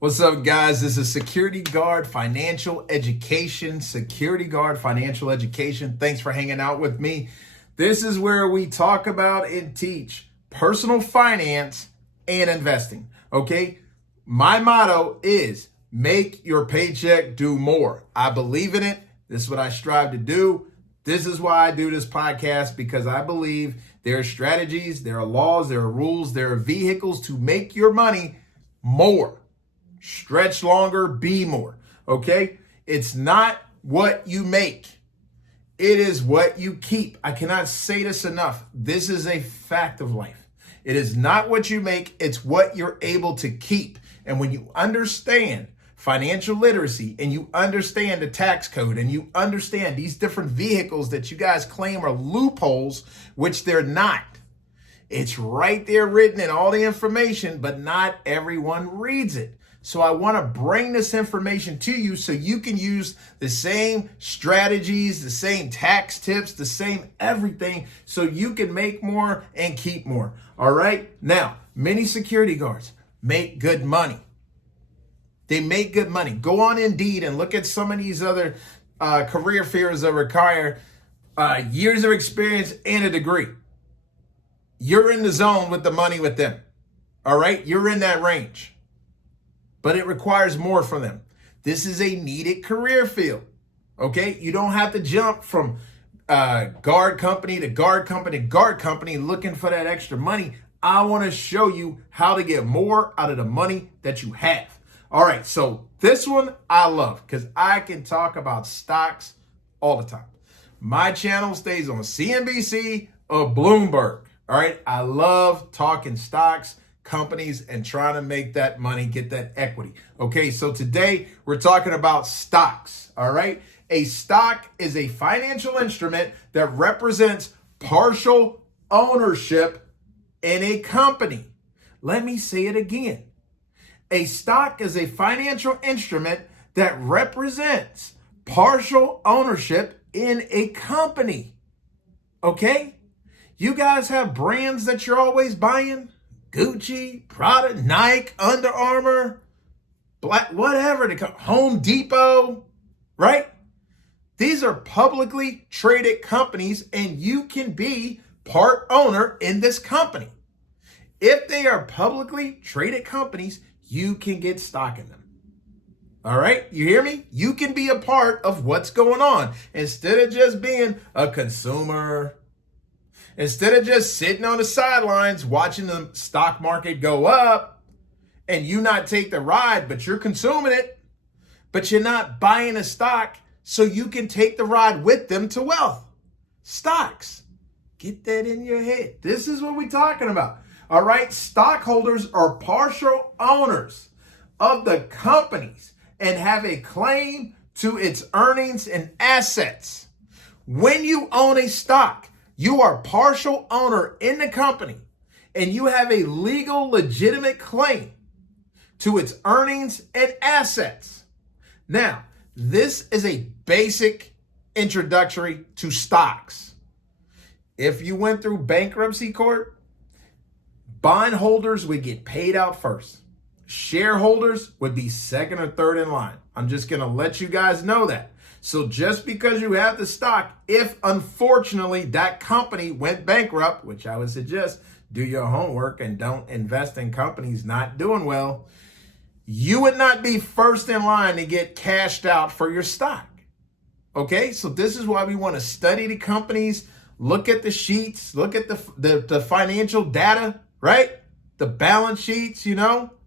What's up, guys? This is Security Guard Financial Education. Security Guard Financial Education. Thanks for hanging out with me. This is where we talk about and teach personal finance and investing. Okay? My motto is make your paycheck do more. I believe in it. This is what I strive to do. This is why I do this podcast, because I believe there are strategies, there are laws, there are rules, there are vehicles to make your money more. Stretch longer, be more. Okay? It's not what you make. It is what you keep. I cannot say this enough. This is a fact of life. It is not what you make. It's what you're able to keep. And when you understand financial literacy and you understand the tax code and you understand these different vehicles that you guys claim are loopholes, which they're not. It's right there written in all the information, but not everyone reads it. So I want to bring this information to you so you can use the same strategies, the same tax tips, the same everything, so you can make more and keep more. All right. Now, many security guards make good money. They make good money. Go on Indeed and look at some of these other career fairs that require years of experience and a degree. You're in the zone with the money with them. All right. You're in that range. But it requires more from them. This is a needed career field. Okay? You don't have to jump from guard company to guard company to guard company looking for that extra money. I want to show you how to get more out of the money that you have. All right, so this one I love because I can talk about stocks all the time. My channel stays on CNBC or Bloomberg. All right, I love talking stocks, companies, and trying to make that money, get that equity. Okay, so today we're talking about stocks. All right, a stock is a financial instrument that represents partial ownership in a company. Let me say it again. A stock is a financial instrument that represents partial ownership in a company. Okay? You guys have brands that you're always buying? Gucci, Prada, Nike, Under Armour, Black, whatever, Home Depot, right? These are publicly traded companies, and you can be part owner in this company. If they are publicly traded companies, you can get stock in them. All right? You hear me? You can be a part of what's going on instead of just being a consumer. Instead of just sitting on the sidelines watching the stock market go up and you not take the ride, but you're consuming it, but you're not buying a stock so you can take the ride with them to wealth. Stocks. Get that in your head. This is what we're talking about. All right, stockholders are partial owners of the companies and have a claim to its earnings and assets. When you own a stock, you are partial owner in the company and you have a legal, legitimate claim to its earnings and assets. Now, this is a basic introductory to stocks. If you went through bankruptcy court, bondholders would get paid out first. Shareholders would be second or third in line. I'm just going to let you guys know that. So just because you have the stock, if unfortunately that company went bankrupt, which I would suggest do your homework and don't invest in companies not doing well, you would not be first in line to get cashed out for your stock. Okay, so this is why we want to study the companies, look at the sheets, look at the financial data, right? The balance sheets,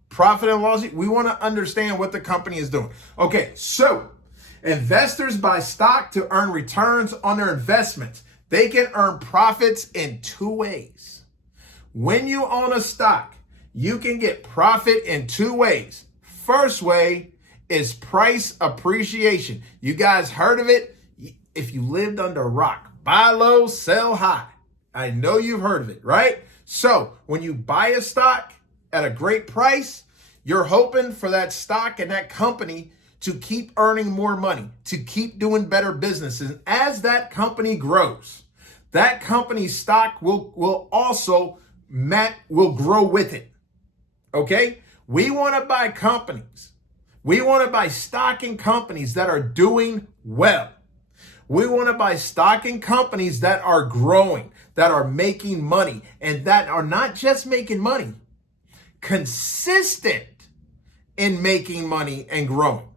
profit and loss. We want to understand what the company is doing. Okay, so investors buy stock to earn returns on their investments. They can earn profits in two ways. When you own a stock, you can get profit in two ways. First way is price appreciation. You guys heard of it? If you lived under a rock, buy low, sell high. I know you've heard of it, right? So when you buy a stock at a great price, you're hoping for that stock and that company to keep earning more money, to keep doing better businesses. And as that company grows, that company's stock will also grow with it. Okay? We want to buy companies. We want to buy stock in companies that are doing well. We want to buy stock in companies that are growing, that are making money, and that are not just making money, consistent in making money and growing.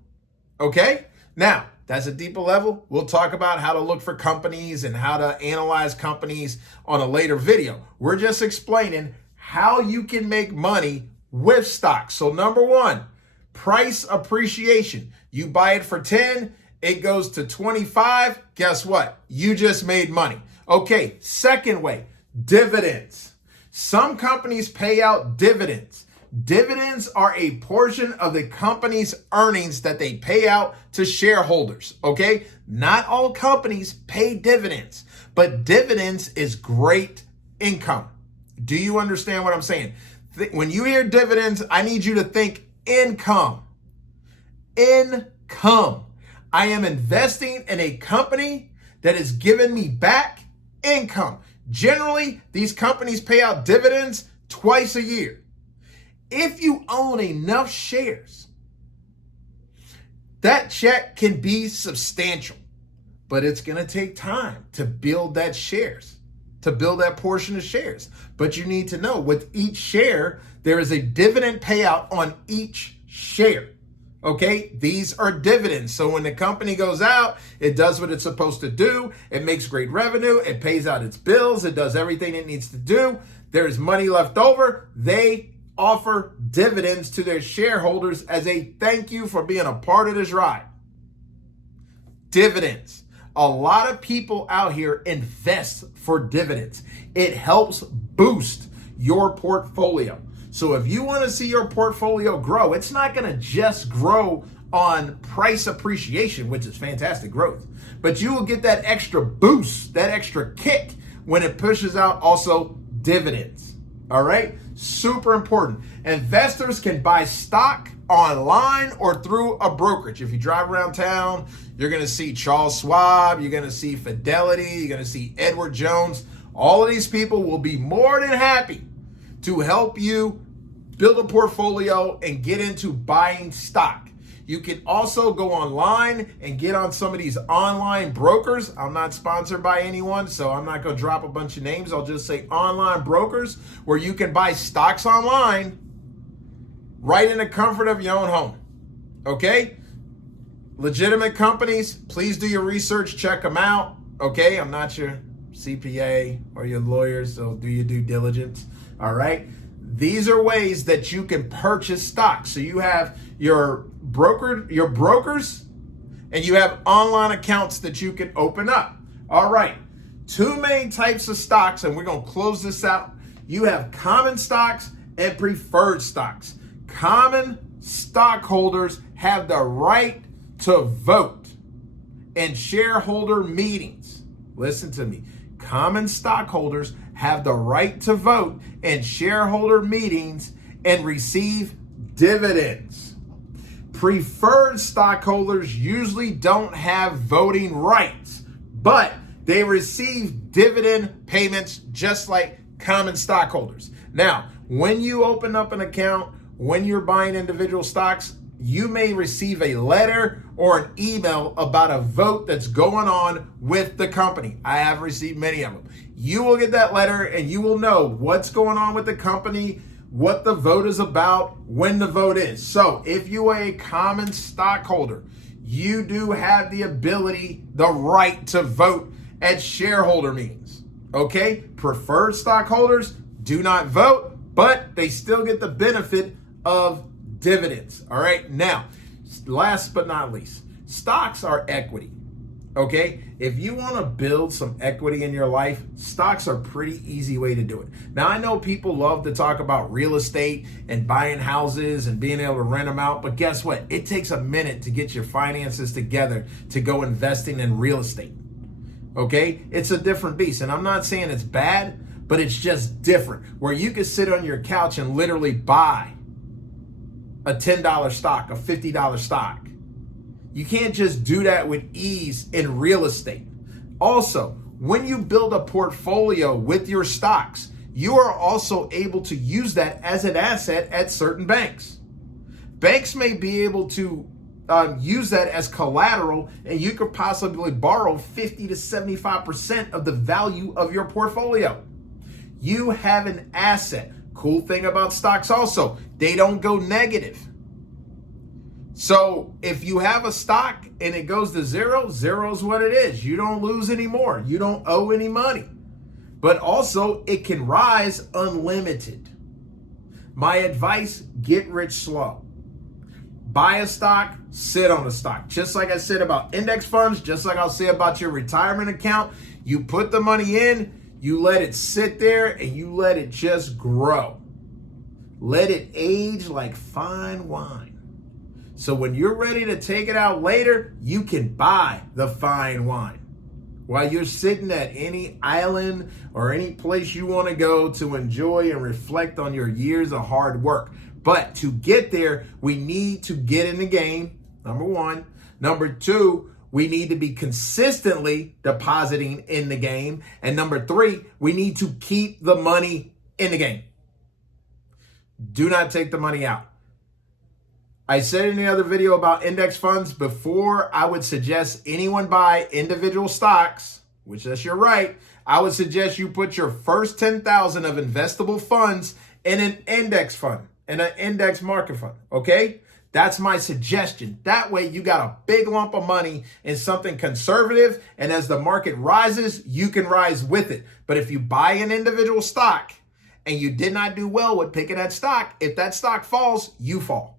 Okay? Now, that's a deeper level. We'll talk about how to look for companies and how to analyze companies on a later video. We're just explaining how you can make money with stocks. So number one, price appreciation. You buy it for 10, it goes to 25. Guess what? You just made money. Okay, second way, dividends. Some companies pay out dividends. Dividends are a portion of the company's earnings that they pay out to shareholders, okay? Not all companies pay dividends, but dividends is great income. Do you understand what I'm saying? When you hear dividends, I need you to think income. Income. I am investing in a company that is giving me back income. Generally, these companies pay out dividends twice a year. If you own enough shares, that check can be substantial, but it's going to take time to build that shares, to build that portion of shares. But you need to know with each share, there is a dividend payout on each share. Okay, these are dividends. So when the company goes out, it does what it's supposed to do. It makes great revenue. It pays out its bills. It does everything it needs to do. There is money left over. They offer dividends to their shareholders as a thank you for being a part of this ride. Dividends. A lot of people out here invest for dividends. It helps boost your portfolio. So if you want to see your portfolio grow, it's not going to just grow on price appreciation, which is fantastic growth, but you will get that extra boost, that extra kick when it pushes out also dividends. All right. Super important. Investors can buy stock online or through a brokerage. If you drive around town, you're going to see Charles Schwab, you're going to see Fidelity, you're going to see Edward Jones. All of these people will be more than happy to help you build a portfolio and get into buying stock. You can also go online and get on some of these online brokers. I'm not sponsored by anyone, so I'm not going to drop a bunch of names. I'll just say online brokers where you can buy stocks online right in the comfort of your own home. Okay? Legitimate companies, please do your research, check them out. Okay? I'm not your CPA or your lawyer, so do your due diligence. All right? These are ways that you can purchase stocks. So you have your brokers, and you have online accounts that you can open up. All right. Two main types of stocks, and we're going to close this out. You have common stocks and preferred stocks. Common stockholders have the right to vote in shareholder meetings. Listen to me. Common stockholders have the right to vote in shareholder meetings and receive dividends. Preferred stockholders usually don't have voting rights, but they receive dividend payments just like common stockholders. Now, when you open up an account, when you're buying individual stocks, you may receive a letter or an email about a vote that's going on with the company. I have received many of them. You will get that letter and you will know what's going on with the company, what the vote is about, when the vote is. So if you are a common stockholder, you do have the ability, the right to vote at shareholder meetings. Okay? Preferred stockholders do not vote, but they still get the benefit of dividends. All right. Now, last but not least, stocks are equity. Okay. If you want to build some equity in your life, stocks are a pretty easy way to do it. Now, I know people love to talk about real estate and buying houses and being able to rent them out. But guess what? It takes a minute to get your finances together to go investing in real estate. Okay. It's a different beast. And I'm not saying it's bad, but it's just different where you can sit on your couch and literally buy a $10 stock, a $50 stock. You can't just do that with ease in real estate. Also, when you build a portfolio with your stocks, you are also able to use that as an asset at certain banks. banks may be able to use that as collateral, and you could possibly borrow 50 to 75% of the value of your portfolio. You have an asset. Cool thing about stocks also, they don't go negative. So if you have a stock and it goes to zero, zero is what it is. You don't lose any more. You don't owe any money. But also it can rise unlimited. My advice, get rich slow. Buy a stock, sit on a stock. Just like I said about index funds, just like I'll say about your retirement account, you put the money in, you let it sit there, and you let it just grow. Let it age like fine wine. So when you're ready to take it out later, you can buy the fine wine while you're sitting at any island or any place you want to go to enjoy and reflect on your years of hard work. But to get there, we need to get in the game, number one. Number two, we need to be consistently depositing in the game. And number three, we need to keep the money in the game. Do not take the money out. I said in the other video about index funds before, I would suggest anyone buy individual stocks, which that's your right. I would suggest you put your first 10,000 of investable funds in an index fund, in an index market fund, okay? That's my suggestion. That way you got a big lump of money in something conservative, and as the market rises, you can rise with it. But if you buy an individual stock and you did not do well with picking that stock, if that stock falls, you fall.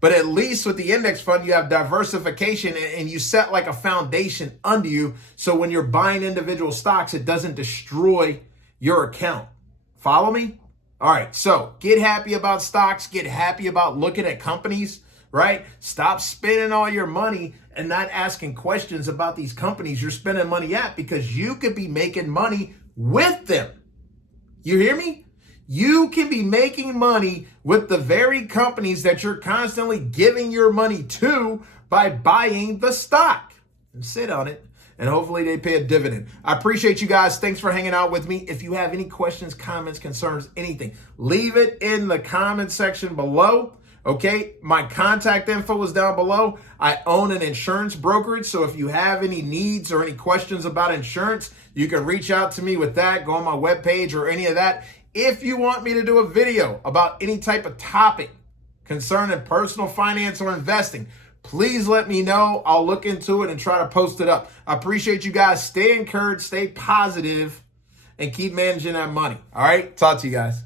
But at least with the index fund, you have diversification and you set like a foundation under you. So when you're buying individual stocks, it doesn't destroy your account. Follow me? All right. So get happy about stocks. Get happy about looking at companies, right? Stop spending all your money and not asking questions about these companies you're spending money at, because you could be making money with them. You hear me? You can be making money with the very companies that you're constantly giving your money to by buying the stock. And sit on it, and hopefully they pay a dividend. I appreciate you guys. Thanks for hanging out with me. If you have any questions, comments, concerns, anything, leave it in the comment section below. Okay, my contact info is down below. I own an insurance brokerage, so if you have any needs or any questions about insurance, you can reach out to me with that. Go on my webpage or any of that. If you want me to do a video about any type of topic concerning personal finance or investing, please let me know. I'll look into it and try to post it up. I appreciate you guys. Stay encouraged, stay positive, and keep managing that money. All right, talk to you guys.